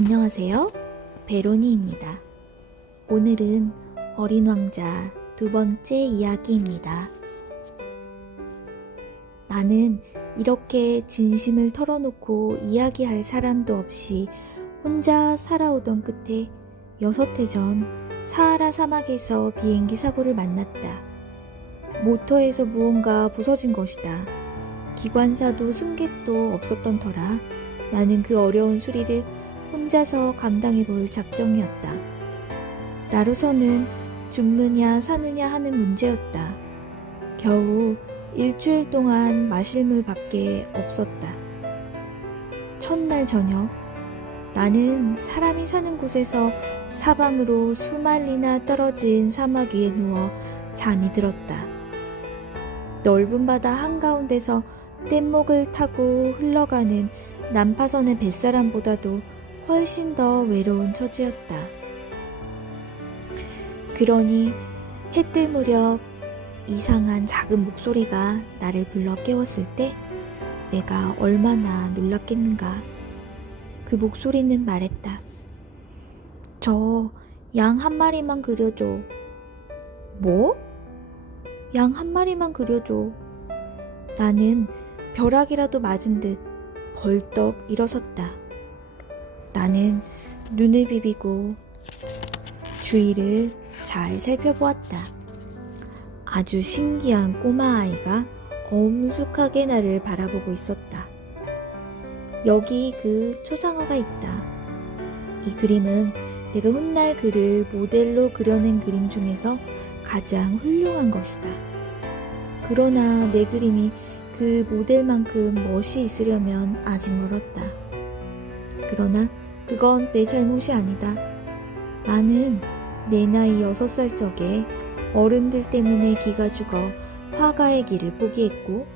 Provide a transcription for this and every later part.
안녕하세요. 베로니입니다. 오늘은 어린 왕자 두 번째 이야기입니다. 나는 이렇게 진심을 털어놓고 이야기할 사람도 없이 혼자 살아오던 끝에 6해 전 사하라 사막에서 비행기 사고를 만났다. 모터에서 무언가 부서진 것이다. 기관사도 승객도 없었던 터라 나는 그 어려운 수리를 혼자서 감당해 볼 작정이었다. 나로서는 죽느냐 사느냐 하는 문제였다. 겨우 일주일 동안 마실 물밖에 없었다. 첫날 저녁, 나는 사람이 사는 곳에서 사방으로 수마일리나 떨어진 사막 위에 누워 잠이 들었다. 넓은 바다 한가운데서 뗏목을 타고 흘러가는 난파선의 뱃사람보다도 훨씬 더 외로운 처지였다. 그러니 해 뜰 무렵 이상한 작은 목소리가 나를 불러 깨웠을 때 내가 얼마나 놀랐겠는가. 그 목소리는 말했다. 저 양 한 마리만 그려줘. 뭐? 양 한 마리만 그려줘. 나는 벼락이라도 맞은 듯 벌떡 일어섰다. 나는 눈을 비비고 주위를 잘 살펴보았다. 아주 신기한 꼬마 아이가 엄숙하게 나를 바라보고 있었다. 여기 그 초상화가 있다. 이 그림은 내가 훗날 그를 모델로 그려낸 그림 중에서 가장 훌륭한 것이다. 그러나 내 그림이 그 모델만큼 멋이 있으려면 아직 멀었다. 그러나 그건 내 잘못이 아니다. 나는 내 나이 6살 적에 어른들 때문에 기가 죽어 화가의 길을 포기했고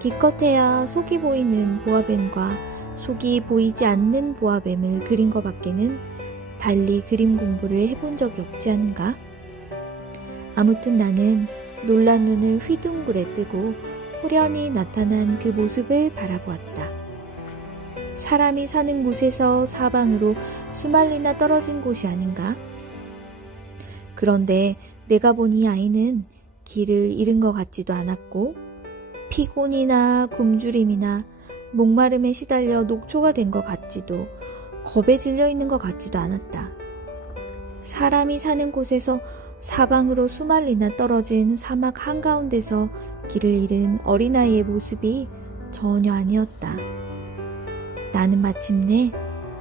기껏해야 속이 보이는 보아뱀과 속이 보이지 않는 보아뱀을 그린 것밖에는 달리 그림 공부를 해본 적이 없지 않은가? 아무튼 나는 놀란 눈을 휘둥그레 뜨고 호련히 나타난 그 모습을 바라보았다. 사람이 사는 곳에서 사방으로 수마일리나 떨어진 곳이 아닌가? 그런데 내가 본 이 아이는 길을 잃은 것 같지도 않았고 피곤이나 굶주림이나 목마름에 시달려 녹초가 된 것 같지도 겁에 질려 있는 것 같지도 않았다. 사람이 사는 곳에서 사방으로 수마일리나 떨어진 사막 한가운데서 길을 잃은 어린아이의 모습이 전혀 아니었다. 나는 마침내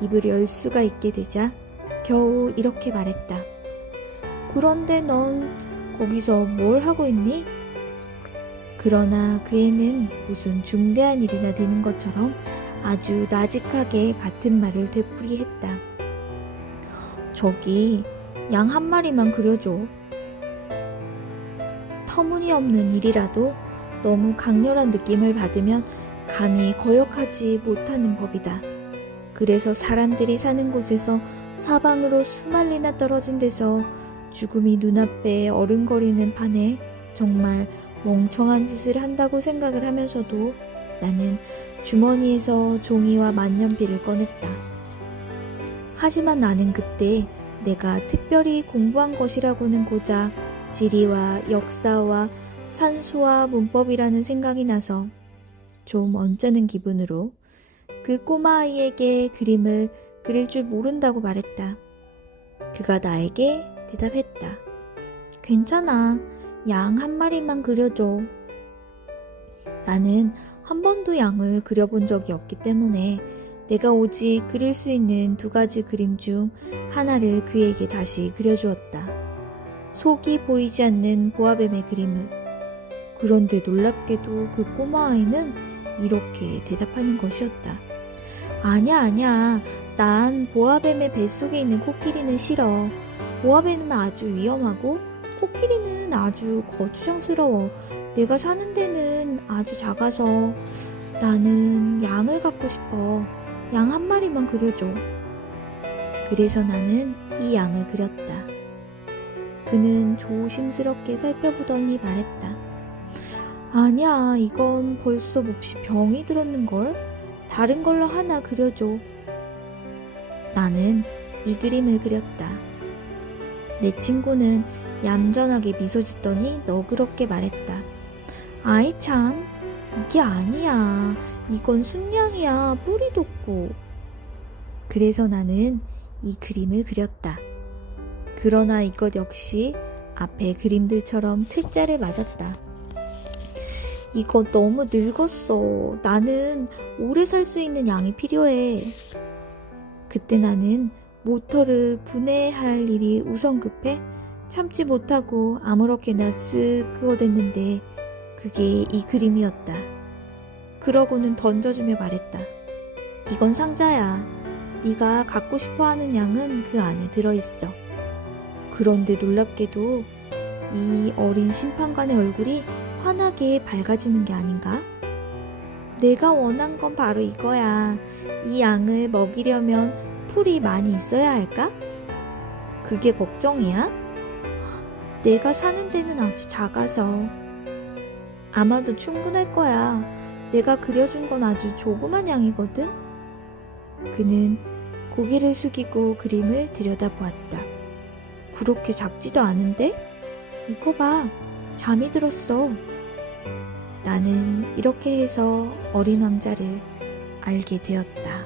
입을 열 수가 있게 되자 겨우 이렇게 말했다. 그런데 넌 거기서 뭘 하고 있니? 그러나 그 애는 무슨 중대한 일이나 되는 것처럼 아주 나직하게 같은 말을 되풀이했다. 저기 양 한 마리만 그려줘. 터무니없는 일이라도 너무 강렬한 느낌을 받으면 감히 거역하지 못하는 법이다. 그래서 사람들이 사는 곳에서 사방으로 수마일리나 떨어진 데서 죽음이 눈앞에 어른거리는 판에 정말 멍청한 짓을 한다고 생각을 하면서도 나는 주머니에서 종이와 만년필을 꺼냈다. 하지만 나는 그때 내가 특별히 공부한 것이라고는 고작 지리와 역사와 산수와 문법이라는 생각이 나서 좀 언짢은 기분으로 그 꼬마아이에게 그림을 그릴 줄 모른다고 말했다. 그가 나에게 대답했다. 괜찮아. 양 한 마리만 그려줘. 나는 한 번도 양을 그려본 적이 없기 때문에 내가 오직 그릴 수 있는 2가지 그림 중 하나를 그에게 다시 그려주었다. 속이 보이지 않는 보아뱀의 그림을. 그런데 놀랍게도 그 꼬마아이는 이렇게 대답하는 것이었다. 아니야. 난 보아뱀의 뱃속에 있는 코끼리는 싫어. 보아뱀은 아주 위험하고 코끼리는 아주 거추장스러워. 내가 사는 데는 아주 작아서 나는 양을 갖고 싶어. 양 한 마리만 그려줘. 그래서 나는 이 양을 그렸다. 그는 조심스럽게 살펴보더니 말했다. 아니야, 이건 벌써 몹시 병이 들었는걸. 다른 걸로 하나 그려줘. 나는 이 그림을 그렸다. 내 친구는 얌전하게 미소 짓더니 너그럽게 말했다. 아이 참, 이게 아니야. 이건 순양이야. 뿌리 돋고. 그래서 나는 이 그림을 그렸다. 그러나 이것 역시 앞의 그림들처럼 퇴짜를 맞았다. 이거 너무 늙었어. 나는 오래 살 수 있는 양이 필요해. 그때 나는 모터를 분해할 일이 우선 급해 참지 못하고 아무렇게나 쓱 그어댔는데 그게 이 그림이었다. 그러고는 던져주며 말했다. 이건 상자야. 네가 갖고 싶어하는 양은 그 안에 들어있어. 그런데 놀랍게도 이 어린 심판관의 얼굴이 환하게 밝아지는 게 아닌가? 내가 원한 건 바로 이거야. 이 양을 먹이려면 풀이 많이 있어야 할까? 그게 걱정이야? 내가 사는 데는 아주 작아서. 아마도 충분할 거야. 내가 그려준 건 아주 조그만 양이거든? 그는 고개를 숙이고 그림을 들여다보았다. 그렇게 작지도 않은데? 이거 봐. 잠이 들었어. 나는 이렇게 해서 어린 왕자를 알게 되었다.